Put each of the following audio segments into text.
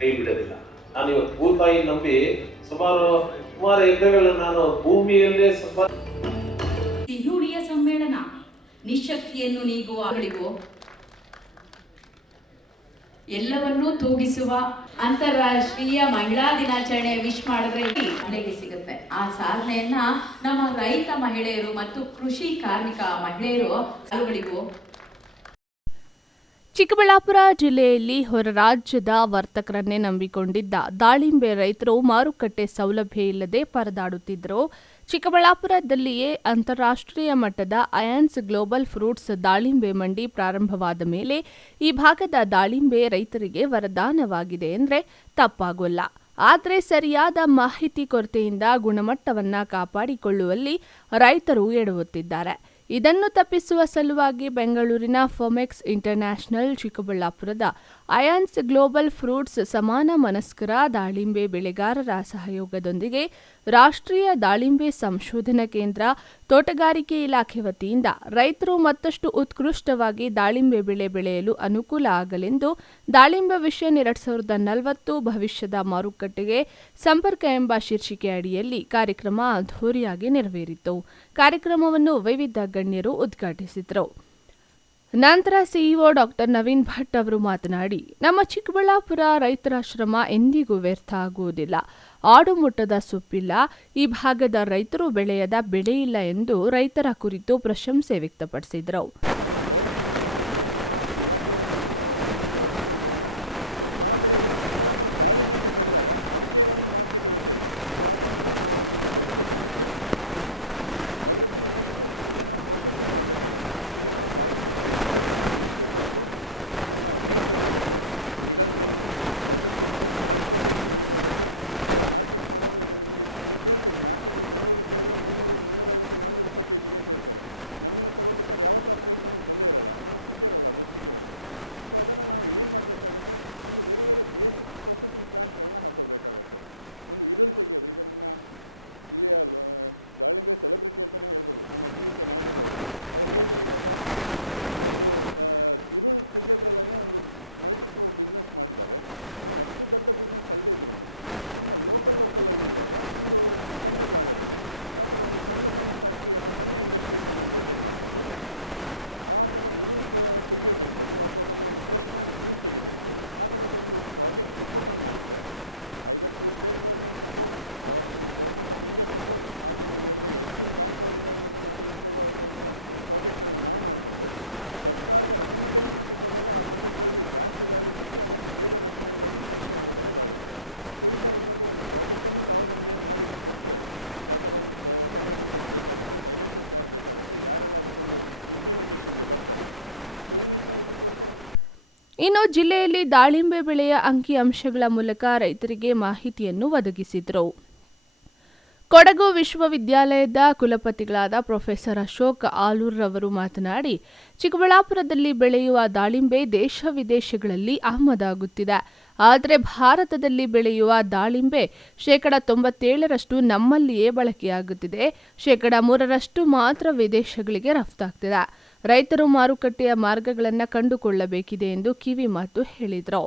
ಕೈ ಬಿಡೋದಿಲ್ಲ. ನಾನು ಇವತ್ತು ಭೂತಾಯಿ ನಂಬಿ ಸುಮಾರು ಎಕರೆಗಳನ್ನು ನಾನು ಭೂಮಿಯಲ್ಲೇ ಸಿಹುಡಿಯ ಸಮ್ಮೇಳನ ನಿಶಕ್ತಿಯನ್ನು ನೀಗುವ ಎಲ್ಲವನ್ನೂ ತೂಗಿಸುವ ಅಂತಾರಾಷ್ಟ್ರೀಯ ಮಹಿಳಾ ದಿನಾಚರಣೆ ವಿಶ್ ಮಾಡಿದ್ರೆ ಮನೆಗೆ ಸಿಗುತ್ತೆ. ಆ ಸಾಧನೆಯನ್ನ ನಮ್ಮ ರೈತ ಮಹಿಳೆಯರು ಮತ್ತು ಕೃಷಿ ಕಾರ್ಮಿಕ ಮಹಿಳೆಯರು ಅವುಗಳಿಗೂ. ಚಿಕ್ಕಬಳ್ಳಾಪುರ ಜಿಲ್ಲೆಯಲ್ಲಿ ಹೊರ ರಾಜ್ಯದ ವರ್ತಕರನ್ನೇ ನಂಬಿಕೊಂಡಿದ್ದ ದಾಳಿಂಬೆ ರೈತರು ಮಾರುಕಟ್ಟೆ ಸೌಲಭ್ಯ ಇಲ್ಲದೆ ಪರದಾಡುತ್ತಿದ್ದರು. ಚಿಕ್ಕಬಳ್ಳಾಪುರದಲ್ಲಿಯೇ ಅಂತಾರಾಷ್ಟ್ರೀಯ ಮಟ್ಟದ ಅಯಾನ್ಸ್ ಗ್ಲೋಬಲ್ ಫ್ರೂಟ್ಸ್ ದಾಳಿಂಬೆ ಮಂಡಿ ಪ್ರಾರಂಭವಾದ ಮೇಲೆ ಈ ಭಾಗದ ದಾಳಿಂಬೆ ರೈತರಿಗೆ ವರದಾನವಾಗಿದೆ ಎಂದರೆ ತಪ್ಪಾಗೋಲ್ಲ. ಆದರೆ ಸರಿಯಾದ ಮಾಹಿತಿ ಕೊರತೆಯಿಂದ ಗುಣಮಟ್ಟವನ್ನು ಕಾಪಾಡಿಕೊಳ್ಳುವಲ್ಲಿ ರೈತರು ಎಡವುತ್ತಿದ್ದಾರೆ. ಇದನ್ನು ತಪ್ಪಿಸುವ ಸಲುವಾಗಿ ಬೆಂಗಳೂರಿನ ಫೊಮೆಕ್ಸ್ ಇಂಟರ್ನ್ಯಾಷನಲ್, ಚಿಕ್ಕಬಳ್ಳಾಪುರದ ಅಯಾನ್ಸ್ ಗ್ಲೋಬಲ್ ಫ್ರೂಟ್ಸ್ ಸಮಾನ ಮನಸ್ಕರ ದಾಳಿಂಬೆ ಬೆಳೆಗಾರರ ಸಹಯೋಗದೊಂದಿಗೆ ರಾಷ್ಟ್ರೀಯ ದಾಳಿಂಬೆ ಸಂಶೋಧನಾ ಕೇಂದ್ರ, ತೋಟಗಾರಿಕೆ ಇಲಾಖೆ ವತಿಯಿಂದ ರೈತರು ಮತ್ತಷ್ಟು ಉತ್ಕೃಷ್ಟವಾಗಿ ದಾಳಿಂಬೆ ಬೆಳೆ ಬೆಳೆಯಲು ಅನುಕೂಲ ಆಗಲೆಂದು ದಾಳಿಂಬೆ ವಿಷನ್ 2040 ಭವಿಷ್ಯದ ಮಾರುಕಟ್ಟೆಗೆ ಸಂಪರ್ಕ ಎಂಬ ಶೀರ್ಷಿಕೆ ಅಡಿಯಲ್ಲಿ ಕಾರ್ಯಕ್ರಮ ಅದ್ಧೂರಿಯಾಗಿ ನೆರವೇರಿತು. ಕಾರ್ಯಕ್ರಮವನ್ನು ವಿವಿಧ ಗಣ್ಯರು ಉದ್ಘಾಟಿಸಿದರು. ನಂತರ ಸಿಇಒ ಡಾಕ್ಟರ್ ನವೀನ್ ಭಟ್ ಅವರು ಮಾತನಾಡಿ, ನಮ್ಮ ಚಿಕ್ಕಬಳ್ಳಾಪುರ ರೈತರ ಶ್ರಮ ಎಂದಿಗೂ ವ್ಯರ್ಥ ಆಗುವುದಿಲ್ಲ. ಆಡುಮುಟ್ಟದ ಸೊಪ್ಪಿಲ್ಲ, ಈ ಭಾಗದ ರೈತರು ಬೆಳೆಯದ ಬೆಳೆಯಿಲ್ಲ ಎಂದು ರೈತರ ಕುರಿತು ಪ್ರಶಂಸೆ ವ್ಯಕ್ತಪಡಿಸಿದರು. ಇನ್ನು ಜಿಲ್ಲೆಯಲ್ಲಿ ದಾಳಿಂಬೆ ಬೆಳೆಯ ಅಂಕಿಅಂಶಗಳ ಮೂಲಕ ರೈತರಿಗೆ ಮಾಹಿತಿಯನ್ನು ಒದಗಿಸಿದರು. ಕೊಡಗು ವಿಶ್ವವಿದ್ಯಾಲಯದ ಕುಲಪತಿಗಳಾದ ಪ್ರೊಫೆಸರ್ ಅಶೋಕ್ ಆಲೂರ್ ರವರು ಮಾತನಾಡಿ, ಚಿಕ್ಕಬಳ್ಳಾಪುರದಲ್ಲಿ ಬೆಳೆಯುವ ದಾಳಿಂಬೆ ದೇಶ ವಿದೇಶಗಳಲ್ಲಿ ಆಮದಾಗುತ್ತಿದೆ. ಆದರೆ ಭಾರತದಲ್ಲಿ ಬೆಳೆಯುವ ದಾಳಿಂಬೆ 97% ನಮ್ಮಲ್ಲಿಯೇ ಬಳಕೆಯಾಗುತ್ತಿದೆ. 3% ಮಾತ್ರ ವಿದೇಶಗಳಿಗೆ ರಫ್ತಾಗ್ತಿದೆ. ರೈತರು ಮಾರುಕಟ್ಟೆಯ ಮಾರ್ಗಗಳನ್ನು ಕಂಡುಕೊಳ್ಳಬೇಕಿದೆ ಎಂದು ಕಿವಿ ಮಾತು ಹೇಳಿದರು.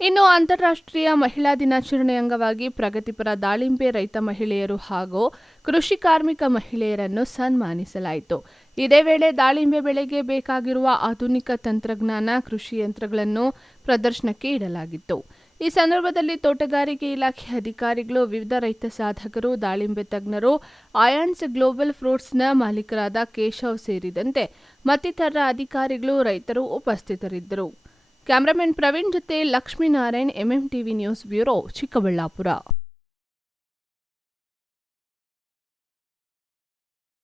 ಇನ್ನು ಅಂತಾರಾಷ್ಟ್ರೀಯ ಮಹಿಳಾ ದಿನಾಚರಣೆ ಅಂಗವಾಗಿ ಪ್ರಗತಿಪರ ದಾಳಿಂಬೆ ರೈತ ಮಹಿಳೆಯರು ಹಾಗೂ ಕೃಷಿ ಕಾರ್ಮಿಕ ಮಹಿಳೆಯರನ್ನು ಸನ್ಮಾನಿಸಲಾಯಿತು. ಇದೇ ವೇಳೆ ದಾಳಿಂಬೆ ಬೆಳೆಗೆ ಬೇಕಾಗಿರುವ ಆಧುನಿಕ ತಂತ್ರಜ್ಞಾನ, ಕೃಷಿ ಯಂತ್ರಗಳನ್ನು ಪ್ರದರ್ಶನಕ್ಕೆ ಇಡಲಾಗಿತ್ತು. ಈ ಸಂದರ್ಭದಲ್ಲಿ ತೋಟಗಾರಿಕೆ ಇಲಾಖೆ ಅಧಿಕಾರಿಗಳು, ವಿವಿಧ ರೈತ ಸಾಧಕರು, ದಾಳಿಂಬೆ ತಜ್ಞರು, ಆಯಾನ್ಸ್ ಗ್ಲೋಬಲ್ ಫ್ರೂಟ್ಸ್ನ ಮಾಲೀಕರಾದ ಕೇಶವ್ ಸೇರಿದಂತೆ ಮತ್ತಿತರ ಅಧಿಕಾರಿಗಳು, ರೈತರು ಉಪಸ್ಥಿತರಿದ್ದರು. ಕ್ಯಾಮರಾಮನ್ ಪ್ರವೀಣ್ ಜೊತೆ Lakshminarayan, MMTV news bureau, Chikkaballapur.